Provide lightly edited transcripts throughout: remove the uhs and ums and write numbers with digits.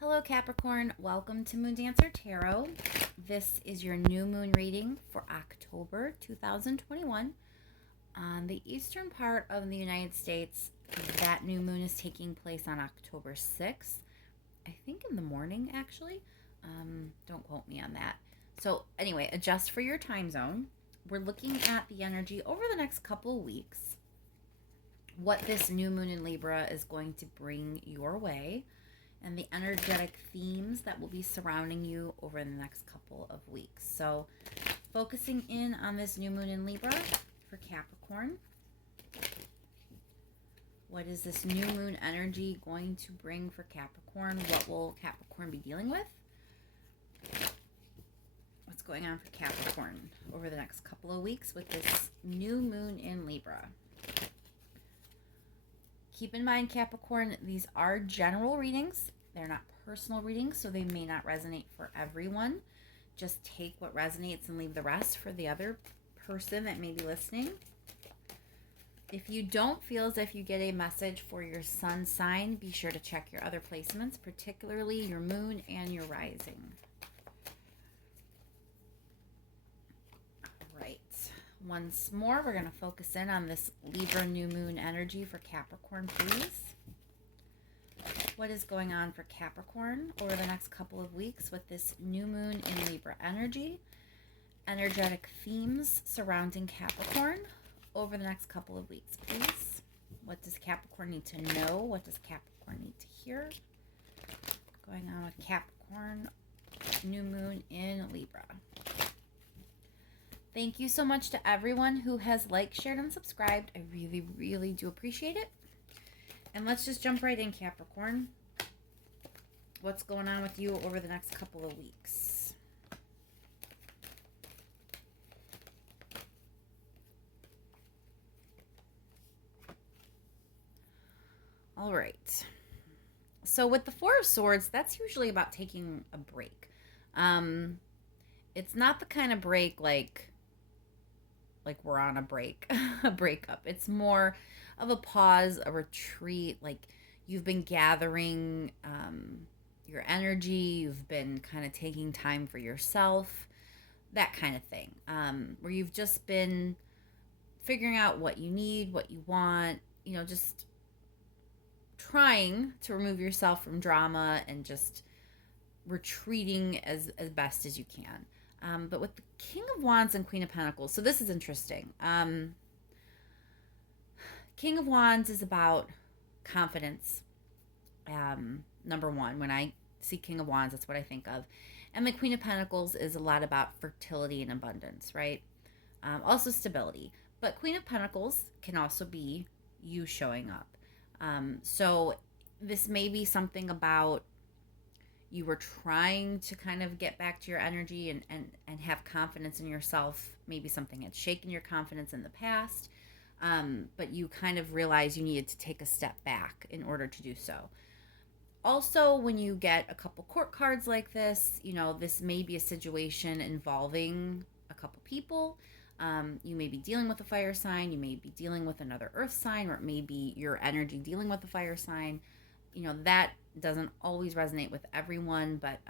Hello, Capricorn. Welcome to Moon Dancer Tarot. This is your new moon reading for October 2021. On the eastern part of the United States, that new moon is taking place on October 6th. I think in the morning, actually. Don't quote me on that. So, anyway, adjust for your time zone. We're looking at the energy over the next couple of weeks, what this new moon in Libra is going to bring your way, and the energetic themes that will be surrounding you over the next couple of weeks. So, focusing in on this new moon in Libra for Capricorn. What is this new moon energy going to bring for Capricorn? What will Capricorn be dealing with? What's going on for Capricorn over the next couple of weeks with this new moon in Libra? Keep in mind, Capricorn, these are general readings. They're not personal readings, so they may not resonate for everyone. Just take what resonates and leave the rest for the other person that may be listening. If you don't feel as if you get a message for your sun sign, be sure to check your other placements, particularly your moon and your rising. All right. Once more, we're going to focus in on this Libra new moon energy for Capricorn, please. What is going on for Capricorn over the next couple of weeks with this new moon in Libra energy? Energetic themes surrounding Capricorn over the next couple of weeks, please. What does Capricorn need to know? What does Capricorn need to hear? Going on with Capricorn, new moon in Libra. Thank you so much to everyone who has liked, shared, and subscribed. I really, really do appreciate it. And let's just jump right in, Capricorn. What's going on with you over the next couple of weeks? All right. So with the Four of Swords, that's usually about taking a break. It's not the kind of break like we're on a break, a breakup. It's more of a pause, a retreat, like you've been gathering your energy, you've been kind of taking time for yourself, that kind of thing, where you've just been figuring out what you need, what you want, just trying to remove yourself from drama and just retreating as best as you can. But with the King of Wands and Queen of Pentacles, so this is interesting. King of Wands is about confidence. Number one, when I see King of Wands, that's what I think of. And the Queen of Pentacles is a lot about fertility and abundance, right? Also stability. But Queen of Pentacles can also be you showing up. So this may be something about you were trying to kind of get back to your energy and have confidence in yourself. Maybe something had shaken your confidence in the past, but you kind of realized you needed to take a step back in order to do so. Also, when you get a couple court cards like this, this may be a situation involving a couple people. You may be dealing with a fire sign, you may be dealing with another earth sign, or it may be your energy dealing with a fire sign. That doesn't always resonate with everyone, but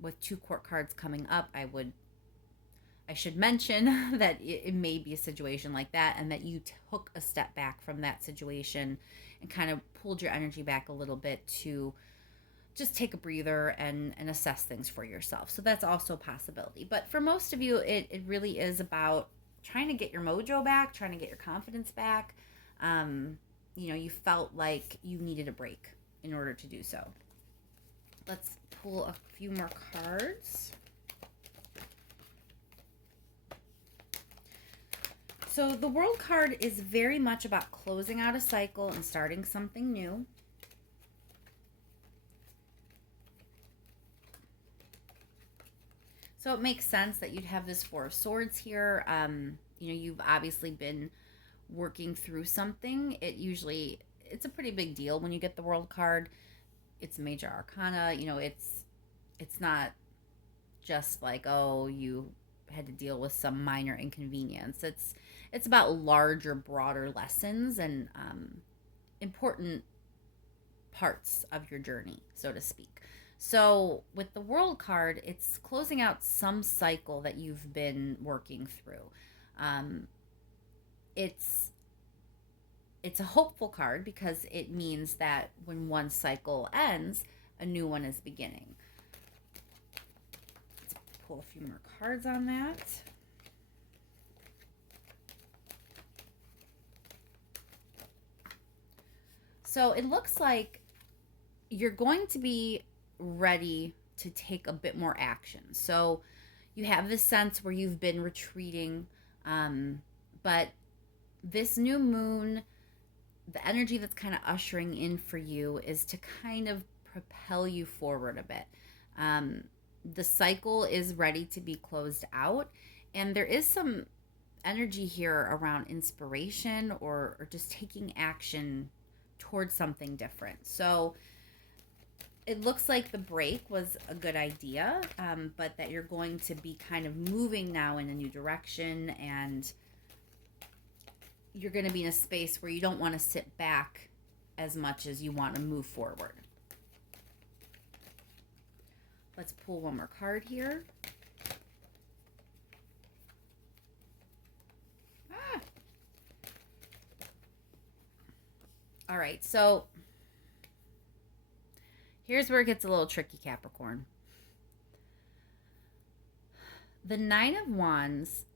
with two court cards coming up, I should mention that it may be a situation like that, and that you took a step back from that situation and kind of pulled your energy back a little bit to just take a breather and assess things for yourself. So that's also a possibility. But for most of you, it really is about trying to get your mojo back, trying to get your confidence back. You felt like you needed a break in order to do so. Let's pull a few more cards. So the World card is very much about closing out a cycle and starting something new. So it makes sense that you'd have this Four of Swords here. You've obviously been working through something. It's a pretty big deal when you get the World card. It's major arcana. It's not just like, oh, you had to deal with some minor inconvenience. It's about larger, broader lessons and important parts of your journey, so to speak. So with the World card, it's closing out some cycle that you've been working through. Um, it's it's a hopeful card because it means that when one cycle ends, a new one is beginning. Let's pull a few more cards on that. So it looks like you're going to be ready to take a bit more action. So you have this sense where you've been retreating, but this new moon, the energy that's kind of ushering in for you is to kind of propel you forward a bit. The cycle is ready to be closed out, and there is some energy here around inspiration or just taking action towards something different. So it looks like the break was a good idea, but that you're going to be kind of moving now in a new direction, and you're going to be in a space where you don't want to sit back as much as you want to move forward. Let's pull one more card here. All right, so here's where it gets a little tricky, Capricorn. The Nine of Wands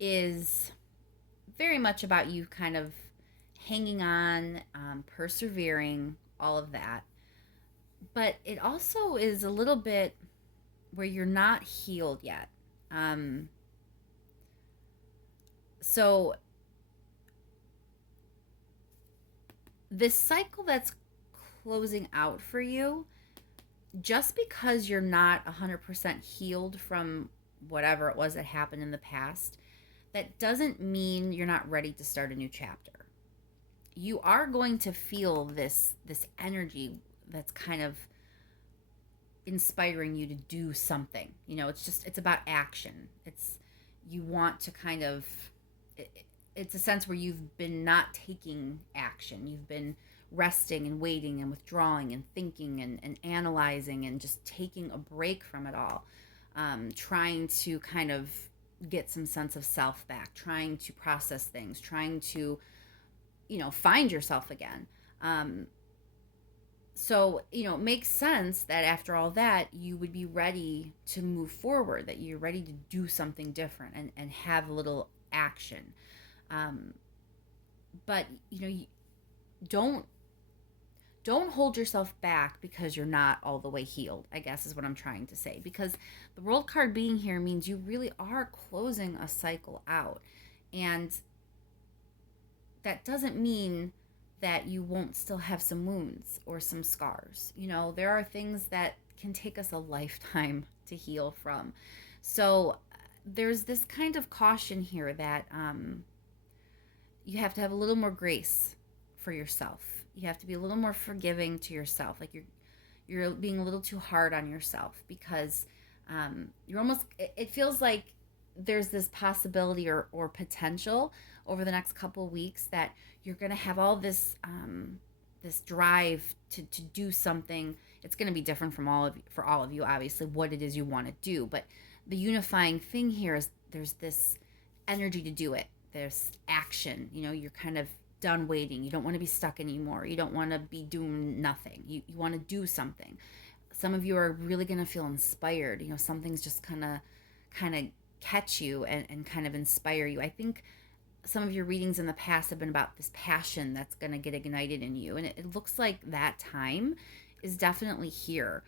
is very much about you kind of hanging on, persevering, all of that. But it also is a little bit where you're not healed yet. So this cycle that's closing out for you, just because you're not 100% healed from whatever it was that happened in the past, that doesn't mean you're not ready to start a new chapter. You are going to feel this energy that's kind of inspiring you to do something. It's about action. You want to kind of, it's a sense where you've been not taking action. You've been resting and waiting and withdrawing and thinking and analyzing and just taking a break from it all, trying to kind of get some sense of self back, trying to process things, trying to, find yourself again. So, it makes sense that after all that, you would be ready to move forward, that you're ready to do something different and have a little action. But, don't hold yourself back because you're not all the way healed, I guess is what I'm trying to say. Because the World card being here means you really are closing a cycle out. And that doesn't mean that you won't still have some wounds or some scars. There are things that can take us a lifetime to heal from. So there's this kind of caution here that you have to have a little more grace for yourself. You have to be a little more forgiving to yourself. Like you're being a little too hard on yourself because you're almost, it feels like there's this possibility or potential over the next couple of weeks that you're going to have all this this drive to do something. It's going to be different for all of you, obviously, what it is you want to do. But the unifying thing here is there's this energy to do it. There's action. You're kind of done waiting. You don't want to be stuck anymore. You don't want to be doing nothing. You want to do something. Some of you are really going to feel inspired. Something's just kind of catch you and kind of inspire you. I think some of your readings in the past have been about this passion that's going to get ignited in you. And it looks like that time is definitely here.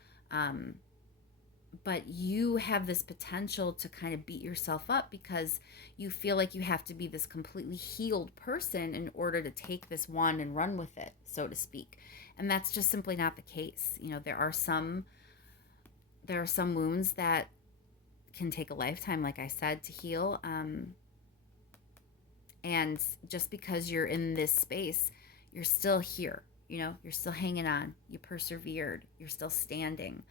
But you have this potential to kind of beat yourself up because you feel like you have to be this completely healed person in order to take this wand and run with it, so to speak. And that's just simply not the case. There are some wounds that can take a lifetime, like I said, to heal. And just because you're in this space, you're still here. You're still hanging on. You persevered. You're still standing.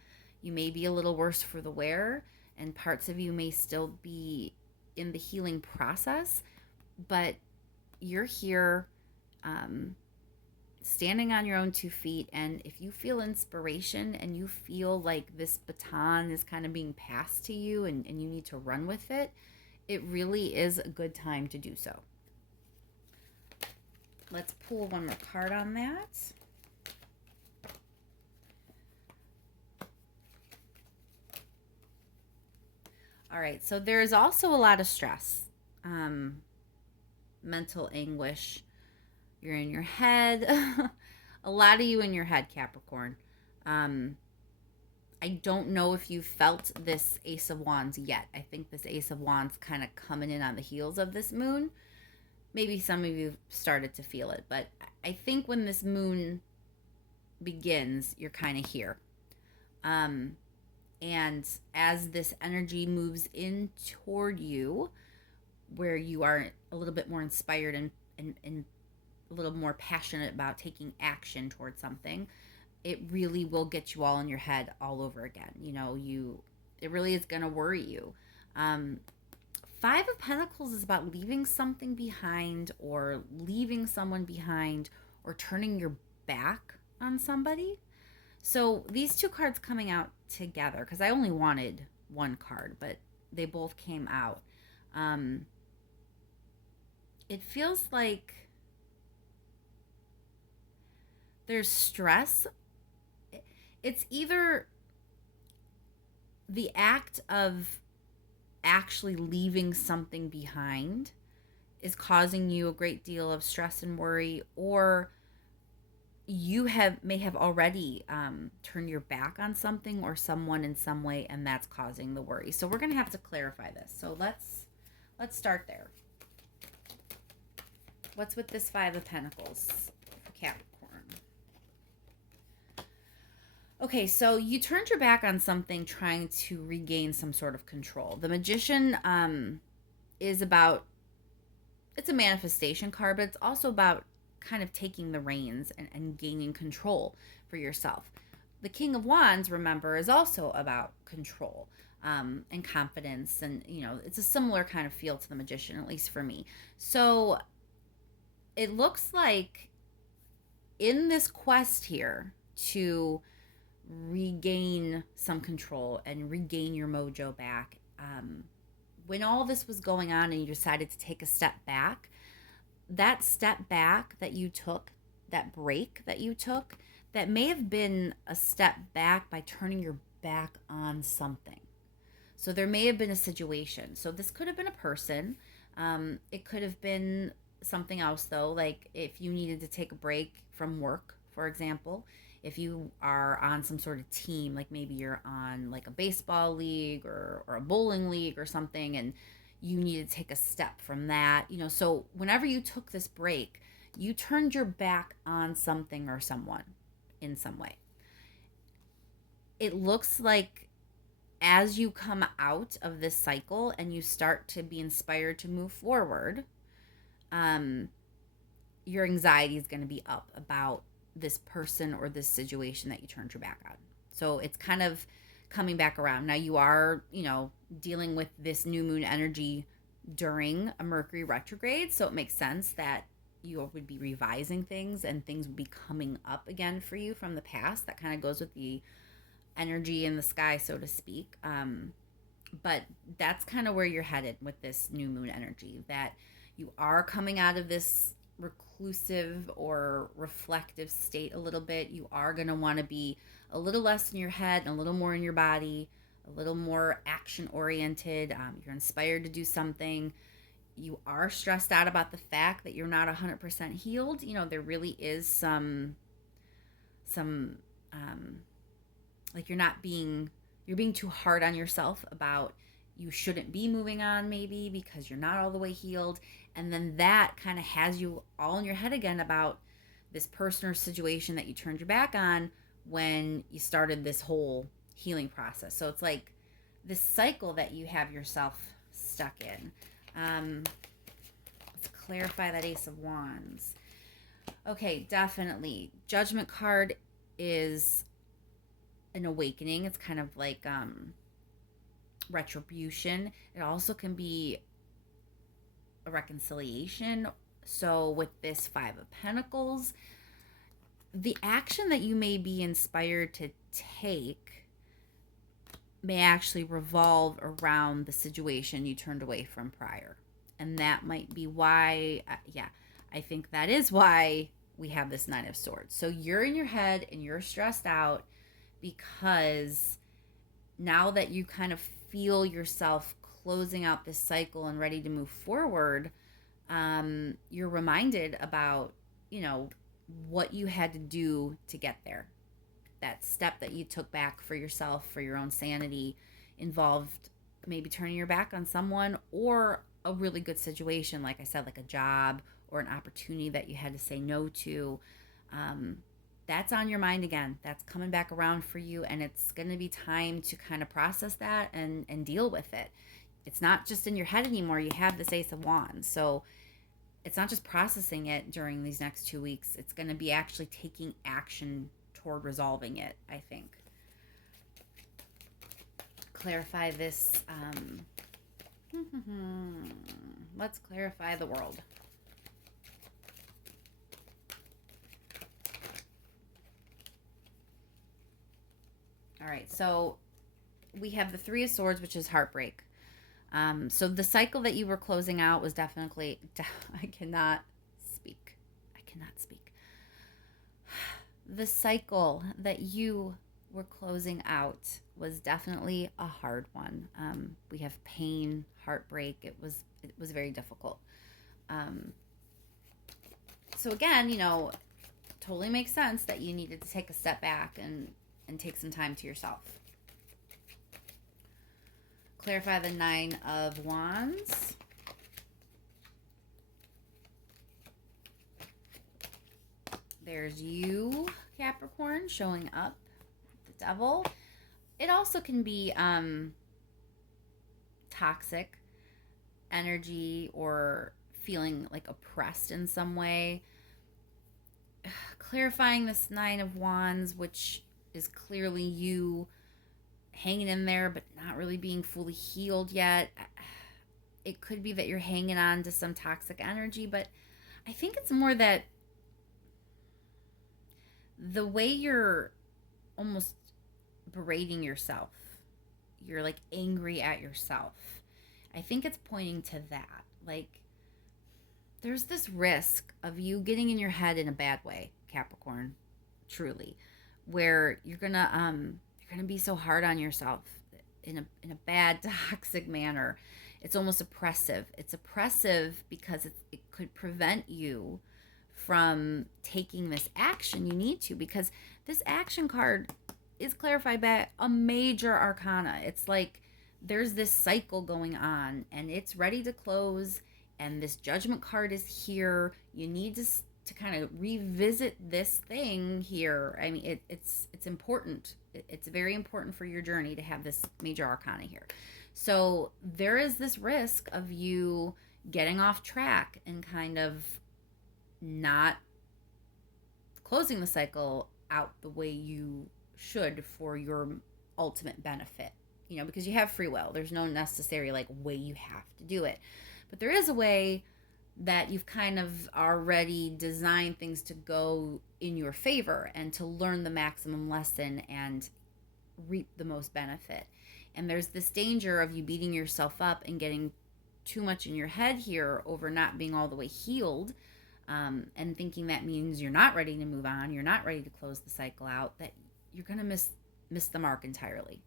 You may be a little worse for the wear, and parts of you may still be in the healing process, but you're here standing on your own 2 feet. And if you feel inspiration and you feel like this baton is kind of being passed to you and you need to run with it, it really is a good time to do so. Let's pull one more card on that. All right, so there is also a lot of stress, mental anguish. You're in your head. A lot of you in your head, Capricorn. I don't know if you felt this Ace of Wands yet. I think this Ace of Wands kind of coming in on the heels of this moon. Maybe some of you started to feel it, but I think when this moon begins, you're kind of here. And as this energy moves in toward you, where you are a little bit more inspired and a little more passionate about taking action towards something, it really will get you all in your head all over again. It really is going to worry you. Five of Pentacles is about leaving something behind or leaving someone behind or turning your back on somebody. So these two cards coming out together, because I only wanted one card, but they both came out. It feels like there's stress. It's either the act of actually leaving something behind is causing you a great deal of stress and worry, or you may have already turned your back on something or someone in some way, and that's causing the worry. So we're going to have to clarify this. So let's start there. What's with this Five of Pentacles for Capricorn? Okay, so you turned your back on something trying to regain some sort of control. The Magician is about, it's a manifestation card, but it's also about kind of taking the reins and gaining control for yourself. The King of Wands, remember, is also about control and confidence. And, it's a similar kind of feel to the Magician, at least for me. So it looks like in this quest here to regain some control and regain your mojo back, when all this was going on and you decided to take a step back, that step back that you took, that break that you took, that may have been a step back by turning your back on something. So there may have been a situation. So this could have been a person. It could have been something else, though, like if you needed to take a break from work, for example. If you are on some sort of team, like maybe you're on like a baseball league or a bowling league or something, and you need to take a step from that, so whenever you took this break, you turned your back on something or someone in some way. It looks like as you come out of this cycle and you start to be inspired to move forward, your anxiety is going to be up about this person or this situation that you turned your back on. So it's kind of coming back around. Now you are, dealing with this new moon energy during a Mercury retrograde. So it makes sense that you would be revising things and things would be coming up again for you from the past. That kind of goes with the energy in the sky, so to speak. But that's kind of where you're headed with this new moon energy, that you are coming out of this reclusive or reflective state a little bit. You are going to want to be a little less in your head and a little more in your body, a little more action oriented. You're inspired to do something. You are stressed out about the fact that you're not 100% healed. There really is some like you're being too hard on yourself about you shouldn't be moving on, maybe because you're not all the way healed. And then that kind of has you all in your head again about this person or situation that you turned your back on when you started this whole healing process. So it's like this cycle that you have yourself stuck in. Let's clarify that Ace of Wands. Okay, definitely. Judgment card is an awakening. It's kind of like retribution. It also can be a reconciliation. So with this Five of Pentacles, the action that you may be inspired to take may actually revolve around the situation you turned away from prior. And that might be why, I think that is why we have this Nine of Swords. So you're in your head and you're stressed out because now that you kind of feel yourself closing out this cycle and ready to move forward, you're reminded about, what you had to do to get there. That step that you took back for yourself, for your own sanity, involved maybe turning your back on someone or a really good situation, like I said, like a job or an opportunity that you had to say no to. Um, that's on your mind again. That's coming back around for you, and it's going to be time to kind of process that and deal with it. It's not just in your head anymore. You have this Ace of Wands. So it's not just processing it during these next 2 weeks. It's going to be actually taking action toward resolving it, I think. Clarify this. Let's clarify the world. All right, so we have the Three of Swords, which is heartbreak. So the cycle that you were closing out was definitely, I cannot speak. The cycle that you were closing out was definitely a hard one. We have pain, heartbreak. It was very difficult. So again, totally makes sense that you needed to take a step back and take some time to yourself. Clarify the Nine of Wands. There's you, Capricorn, showing up. The Devil. It also can be toxic energy or feeling like oppressed in some way. Clarifying this Nine of Wands, which is clearly you hanging in there but not really being fully healed yet. It could be that you're hanging on to some toxic energy, but I think it's more that the way you're almost berating yourself, you're like angry at yourself. I think it's pointing to that. Like, there's this risk of you getting in your head in a bad way, Capricorn, truly, where you're gonna be so hard on yourself in a bad, toxic manner. It's almost oppressive. It's oppressive because it could prevent you from taking this action you need to, because this action card is clarified by a major arcana. It's like there's this cycle going on and it's ready to close, and this Judgment card is here. You need to kind of revisit this thing here. I mean, it's important. It's very important for your journey to have this major arcana here. So there is this risk of you getting off track and kind of not closing the cycle out the way you should for your ultimate benefit, because you have free will. There's no necessary way you have to do it, but there is a way that you've kind of already designed things to go in your favor and to learn the maximum lesson and reap the most benefit. And there's this danger of you beating yourself up and getting too much in your head here over not being all the way healed, and thinking that means you're not ready to move on, you're not ready to close the cycle out, that you're going to miss the mark entirely.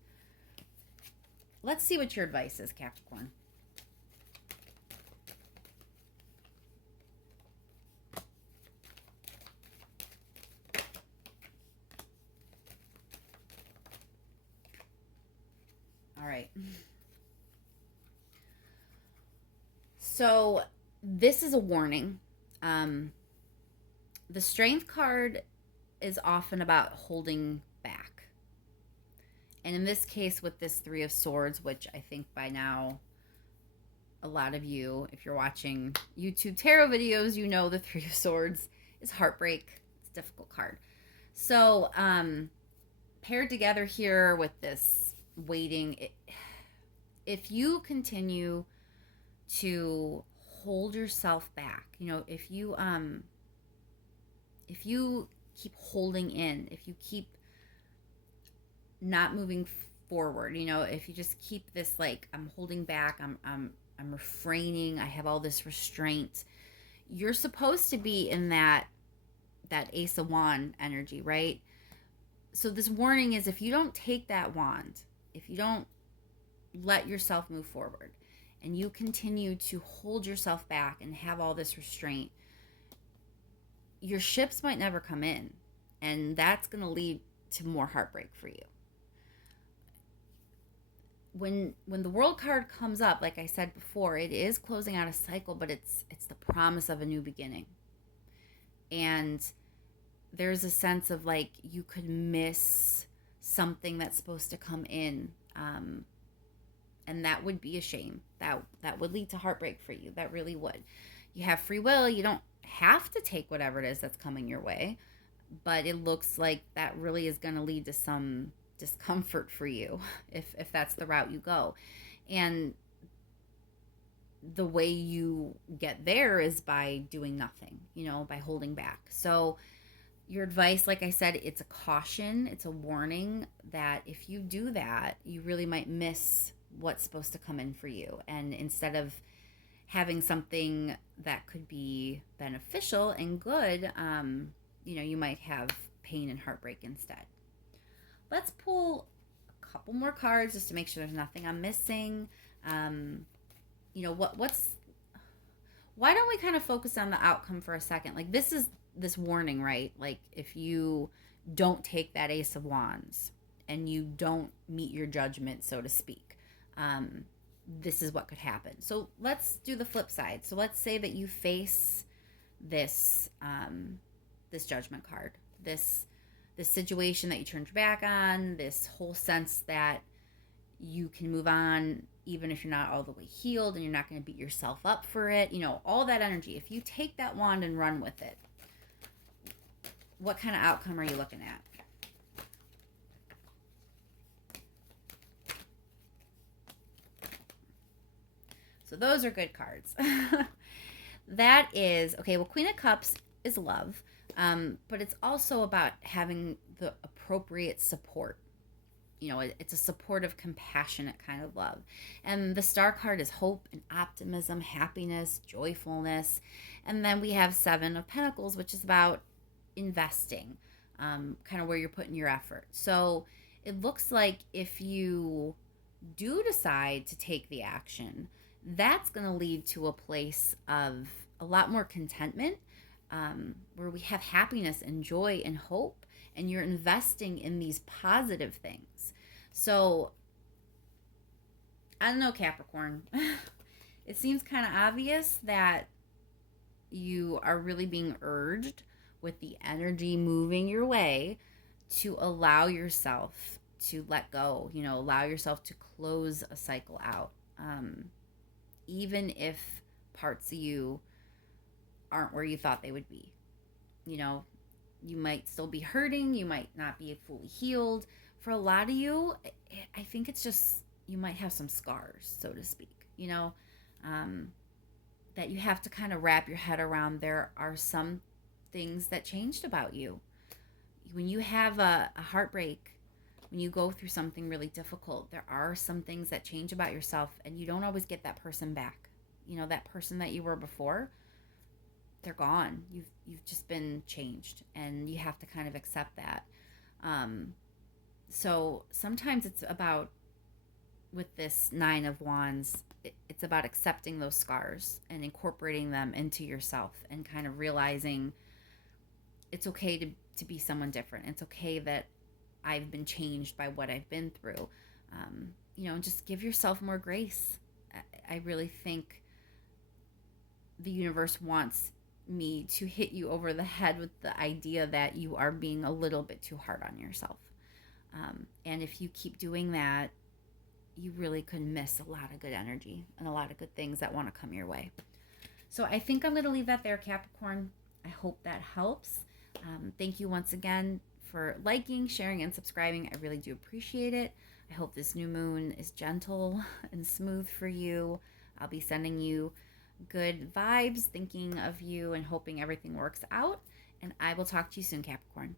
Let's see what your advice is, Capricorn. All right. So this is a warning. The Strength card is often about holding back. And in this case, with this Three of Swords, which I think by now a lot of you, if you're watching YouTube tarot videos, the Three of Swords is heartbreak. It's a difficult card. So paired together here with this waiting, if you continue to hold yourself back, if you keep holding in, if you keep not moving forward, if you just keep this like, I'm holding back, I'm refraining, I have all this restraint, you're supposed to be in that Ace of Wand energy, right? So this warning is, if you don't take that wand, if you don't let yourself move forward, and you continue to hold yourself back and have all this restraint, your ships might never come in, and that's going to lead to more heartbreak for you. When the World card comes up, like I said before, it is closing out a cycle, but it's the promise of a new beginning. And there's a sense of like, you could miss something that's supposed to come in, and that would be a shame. That would lead to heartbreak for you. That really would. You have free will. You don't have to take whatever it is that's coming your way, but it looks like that really is going to lead to some discomfort for you if that's the route you go. And the way you get there is by doing nothing, by holding back. So your advice, like I said, it's a caution, it's a warning that if you do that, you really might miss what's supposed to come in for you. And instead of having something that could be beneficial and good, you might have pain and heartbreak instead. Let's pull a couple more cards just to make sure there's nothing I'm missing. Why don't we kind of focus on the outcome for a second? Like, this is this warning, right? Like, if you don't take that Ace of Wands and you don't meet your judgment, so to speak, this is what could happen. So let's do the flip side. So let's say that you face this this judgment card, this situation that you turned your back on, this whole sense that you can move on even if you're not all the way healed, and you're not going to beat yourself up for it, all that energy. If you take that wand and run with it, what kind of outcome are you looking at? So those are good cards. That is, okay, well, Queen of Cups is love, but it's also about having the appropriate support. It's a supportive, compassionate kind of love. And the Star card is hope and optimism, happiness, joyfulness. And then we have Seven of Pentacles, which is about investing, kind of where you're putting your effort. So it looks like if you do decide to take the action, that's going to lead to a place of a lot more contentment, where we have happiness and joy and hope, and you're investing in these positive things. So, I don't know, Capricorn. It seems kind of obvious that you are really being urged, with the energy moving your way, to allow yourself to let go, allow yourself to close a cycle out. Even if parts of you aren't where you thought they would be. You might still be hurting, you might not be fully healed. For a lot of you, I think it's just, you might have some scars, so to speak, that you have to kind of wrap your head around. There are some things that changed about you. When you have a heartbreak, when you go through something really difficult, there are some things that change about yourself, and you don't always get that person back. That person that you were before, they're gone. You've just been changed, and you have to kind of accept that. So sometimes it's about, with this Nine of Wands, it's about accepting those scars and incorporating them into yourself, and kind of realizing it's okay to be someone different. It's okay that I've been changed by what I've been through. Just give yourself more grace. I really think the universe wants me to hit you over the head with the idea that you are being a little bit too hard on yourself. And if you keep doing that, you really could miss a lot of good energy and a lot of good things that want to come your way. So I think I'm going to leave that there, Capricorn. I hope that helps. Thank you once again for liking, sharing, and subscribing. I really do appreciate it. I hope this new moon is gentle and smooth for you. I'll be sending you good vibes, thinking of you, and hoping everything works out. And and I will talk to you soon, Capricorn.